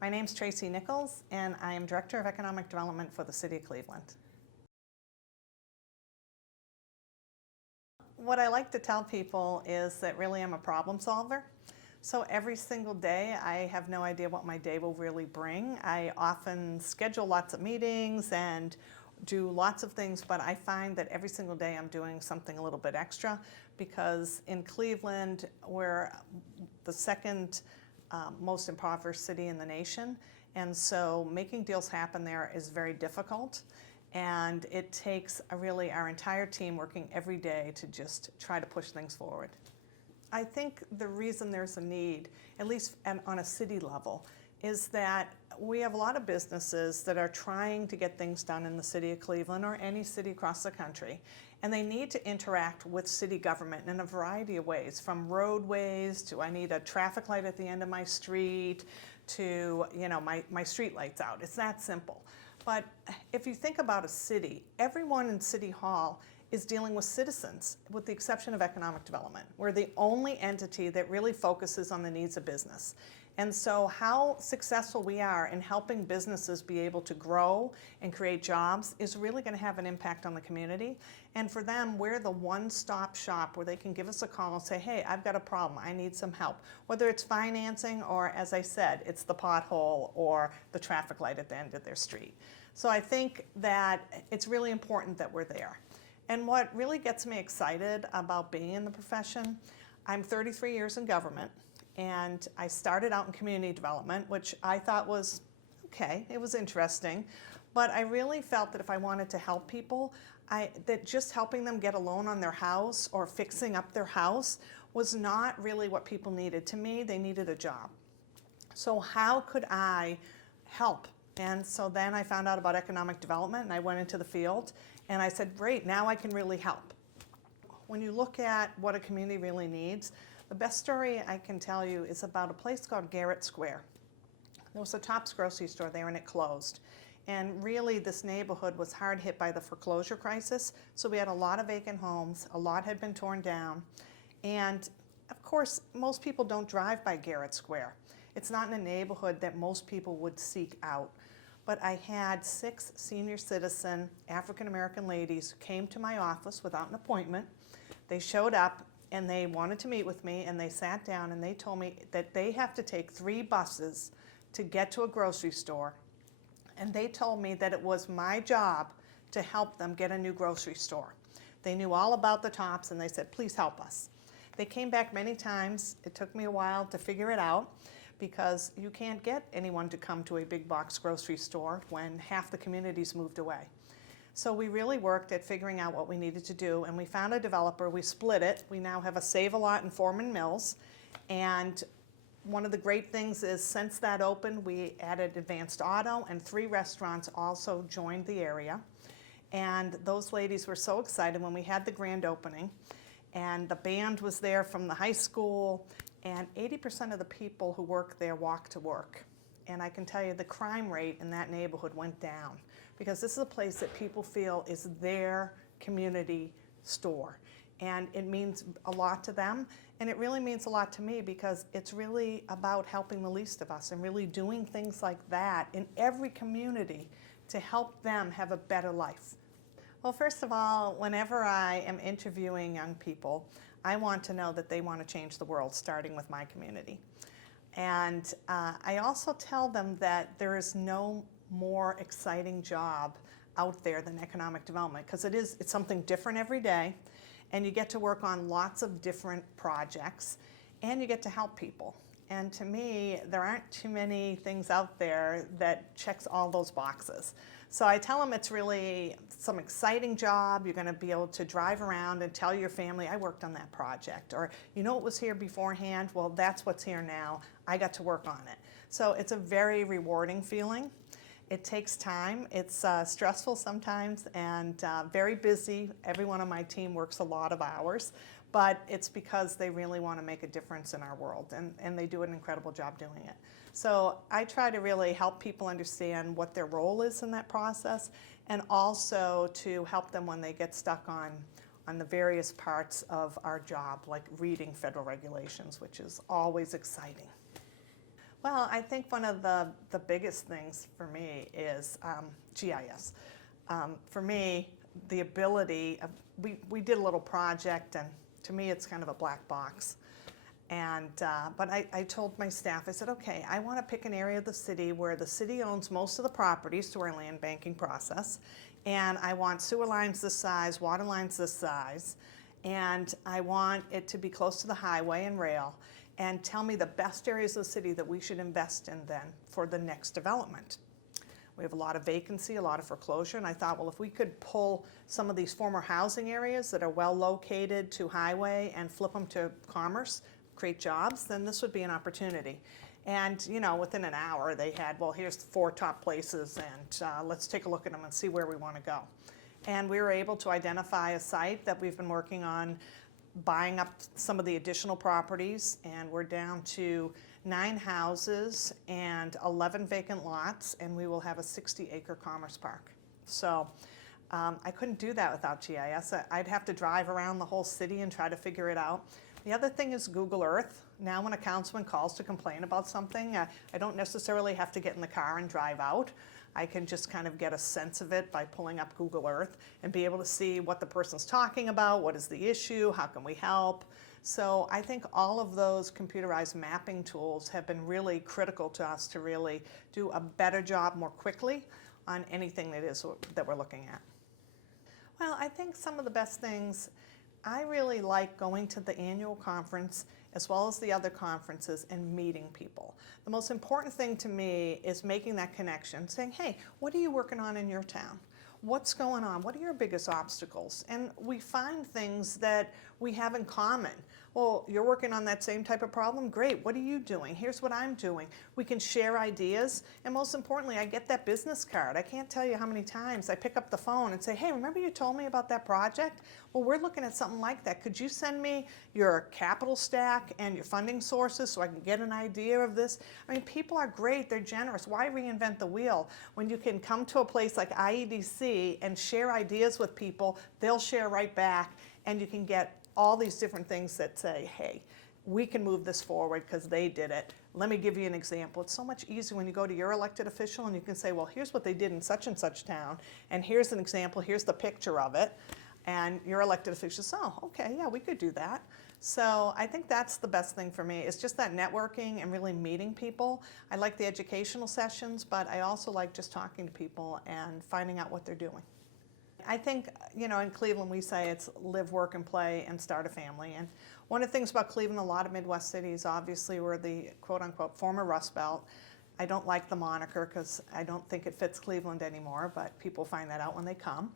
My name's Tracey Nichols, and I am Director of Economic Development for the City of Cleveland. What I like to tell people is that really I'm a problem solver. So every single day I have no idea what my day will really bring. I often schedule lots of meetings and do lots of things, but I find that every single day I'm doing something a little bit extra because in Cleveland we're the second most impoverished city in the nation, and so making deals happen there is very difficult, and it takes really our entire team working every day to just try to push things forward. I think the reason there's a need, at least on a city level, is that we have a lot of businesses that are trying to get things done in the city of Cleveland or any city across the country, and they need to interact with city government in a variety of ways, from roadways to I need a traffic light at the end of my street to my street lights out. It's that simple. But if you think about a city, everyone in City Hall is dealing with citizens, with the exception of economic development. We're the only entity that really focuses on the needs of business. And so how successful we are in helping businesses be able to grow and create jobs is really going to have an impact on the community. And for them, we're the one-stop shop where they can give us a call and say, hey, I've got a problem, I need some help. Whether it's financing or, as I said, it's the pothole or the traffic light at the end of their street. So I think that it's really important that we're there. And what really gets me excited about being in the profession, I'm 33 years in government, and I started out in community development, which I thought was okay, it was interesting, but I really felt that if I wanted to help people, that just helping them get a loan on their house or fixing up their house was not really what people needed. To me, they needed a job. So how could I help? And so then I found out about economic development, and I went into the field, and I said, great, now I can really help. When you look at what a community really needs, the best story I can tell you is about a place called Garrett Square. There was a Tops grocery store there, and it closed. And really, this neighborhood was hard hit by the foreclosure crisis, so we had a lot of vacant homes, a lot had been torn down, and of course, most people don't drive by Garrett Square. It's not in a neighborhood that most people would seek out. But I had 6 senior citizen African-American ladies who came to my office without an appointment. They showed up and they wanted to meet with me, and they sat down and they told me that they have to take 3 buses to get to a grocery store. And they told me that it was my job to help them get a new grocery store. They knew all about the Tops, and they said, please help us. They came back many times. It took me a while to figure it out, because you can't get anyone to come to a big box grocery store when half the community's moved away. So we really worked at figuring out what we needed to do, and we found a developer. We split it. We now have a Save-A-Lot in Foreman Mills, and one of the great things is since that opened, we added Advanced Auto, and 3 restaurants also joined the area. And those ladies were so excited when we had the grand opening, and the band was there from the high school, and 80% of the people who work there walk to work. And I can tell you the crime rate in that neighborhood went down, because this is a place that people feel is their community store. And it means a lot to them, and it really means a lot to me, because it's really about helping the least of us and really doing things like that in every community to help them have a better life. Well, first of all, whenever I am interviewing young people, I want to know that they want to change the world, starting with my community. And I also tell them that there is no more exciting job out there than economic development, because it's something different every day, and you get to work on lots of different projects, and you get to help people. And to me, there aren't too many things out there that checks all those boxes. So I tell them it's really some exciting job. You're going to be able to drive around and tell your family, I worked on that project. Or, you know what was here beforehand? Well, that's what's here now. I got to work on it. So it's a very rewarding feeling. It takes time. It's stressful sometimes and very busy. Everyone on my team works a lot of hours, but it's because they really want to make a difference in our world, and they do an incredible job doing it. So I try to really help people understand what their role is in that process, and also to help them when they get stuck on the various parts of our job, like reading federal regulations, which is always exciting. Well, I think one of the biggest things for me is GIS. For me, the ability of, we did a little project, and to me it's kind of a black box. And but I told my staff, I said, okay, I want to pick an area of the city where the city owns most of the properties through our land banking process, and I want sewer lines this size, water lines this size, and I want it to be close to the highway and rail, and tell me the best areas of the city that we should invest in then for the next development. We have a lot of vacancy, a lot of foreclosure, and I thought, well, if we could pull some of these former housing areas that are well located to highway and flip them to commerce, create jobs, then this would be an opportunity. And you know, within an hour they had, well, here's the 4 top places, and let's take a look at them and see where we want to go. And we were able to identify a site that we've been working on buying up some of the additional properties, and we're down to 9 houses and 11 vacant lots, and we will have a 60-acre commerce park. So I couldn't do that without GIS. I'd have to drive around the whole city and try to figure it out. The other thing is Google Earth. Now when a councilman calls to complain about something, I don't necessarily have to get in the car and drive out. I can just kind of get a sense of it by pulling up Google Earth and be able to see what the person's talking about, what is the issue, how can we help. So I think all of those computerized mapping tools have been really critical to us to really do a better job more quickly on anything that we're looking at. Well, I think some of the best things, I really like going to the annual conference as well as the other conferences and meeting people. The most important thing to me is making that connection, saying, hey, what are you working on in your town? What's going on? What are your biggest obstacles? And we find things that we have in common. Well, you're working on that same type of problem? Great. What are you doing? Here's what I'm doing. We can share ideas. And most importantly, I get that business card. I can't tell you how many times I pick up the phone and say, hey, remember you told me about that project? Well, we're looking at something like that. Could you send me your capital stack and your funding sources so I can get an idea of this? I mean, people are great. They're generous. Why reinvent the wheel when you can come to a place like IEDC and share ideas with people? They'll share right back, and you can get all these different things that say, hey, we can move this forward because they did it. Let me give you an example. It's so much easier when you go to your elected official and you can say, well, here's what they did in such and such town, and here's an example, here's the picture of it, and your elected official says, oh, okay, yeah, we could do that. So I think that's the best thing for me. It's just that networking and really meeting people. I like the educational sessions, but I also like just talking to people and finding out what they're doing. I think, you know, in Cleveland we say it's live, work, and play and start a family. And one of the things about Cleveland, a lot of Midwest cities, obviously we're the quote-unquote former Rust Belt. I don't like the moniker because I don't think it fits Cleveland anymore, but people find that out when they come.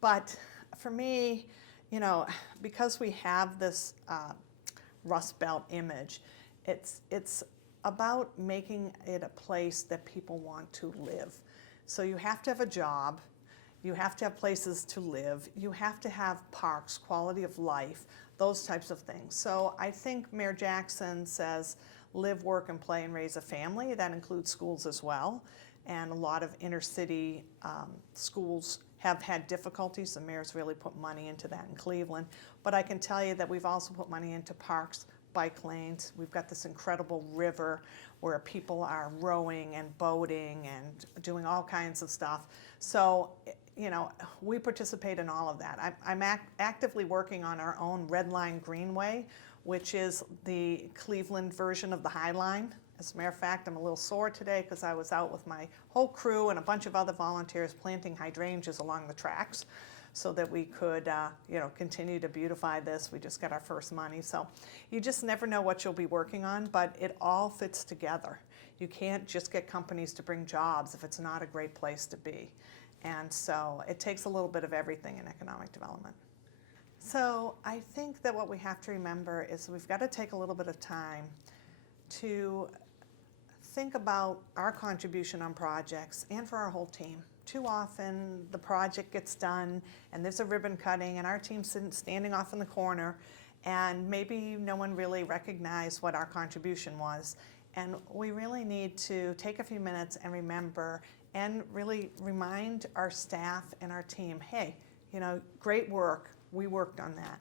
But for me, you know, because we have this Rust Belt image, it's about making it a place that people want to live. So you have to have a job. You have to have places to live. You have to have parks, quality of life, those types of things. So I think Mayor Jackson says live, work, and play and raise a family. That includes schools as well. And a lot of inner city schools have had difficulties. The mayor's really put money into that in Cleveland. But I can tell you that we've also put money into parks, bike lanes. We've got this incredible river where people are rowing and boating and doing all kinds of stuff. So, you know, we participate in all of that. I'm actively working on our own Red Line Greenway, which is the Cleveland version of the High Line. As a matter of fact, I'm a little sore today because I was out with my whole crew and a bunch of other volunteers planting hydrangeas along the tracks so that we could, you know, continue to beautify this. We just got our first money. So you just never know what you'll be working on, but it all fits together. You can't just get companies to bring jobs if it's not a great place to be. And so it takes a little bit of everything in economic development. So I think that what we have to remember is we've got to take a little bit of time to think about our contribution on projects and for our whole team. Too often the project gets done and there's a ribbon cutting and our team's standing off in the corner and maybe no one really recognized what our contribution was. And we really need to take a few minutes and remember and really remind our staff and our team, hey, you know, great work, we worked on that.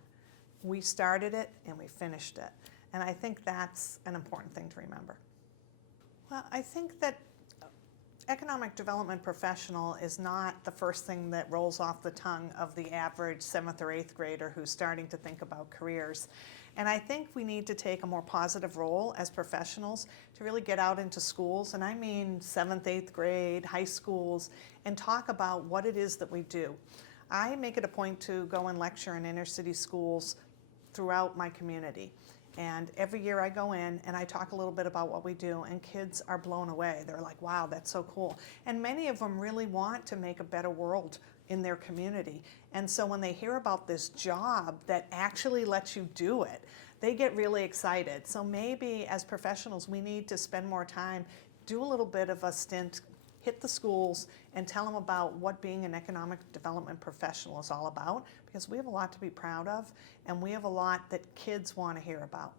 We started it and we finished it. And I think that's an important thing to remember. Well, I think that economic development professional is not the first thing that rolls off the tongue of the average 7th or 8th grader who's starting to think about careers. And I think we need to take a more positive role as professionals to really get out into schools, and I mean 7th, 8th grade, high schools, and talk about what it is that we do. I make it a point to go and lecture in inner city schools throughout my community. And every year I go in and I talk a little bit about what we do, and kids are blown away. They're like, wow, that's so cool. And many of them really want to make a better world in their community. And so when they hear about this job that actually lets you do it, they get really excited. So maybe as professionals, we need to spend more time, do a little bit of a stint, hit the schools and tell them about what being an economic development professional is all about, because we have a lot to be proud of and we have a lot that kids want to hear about.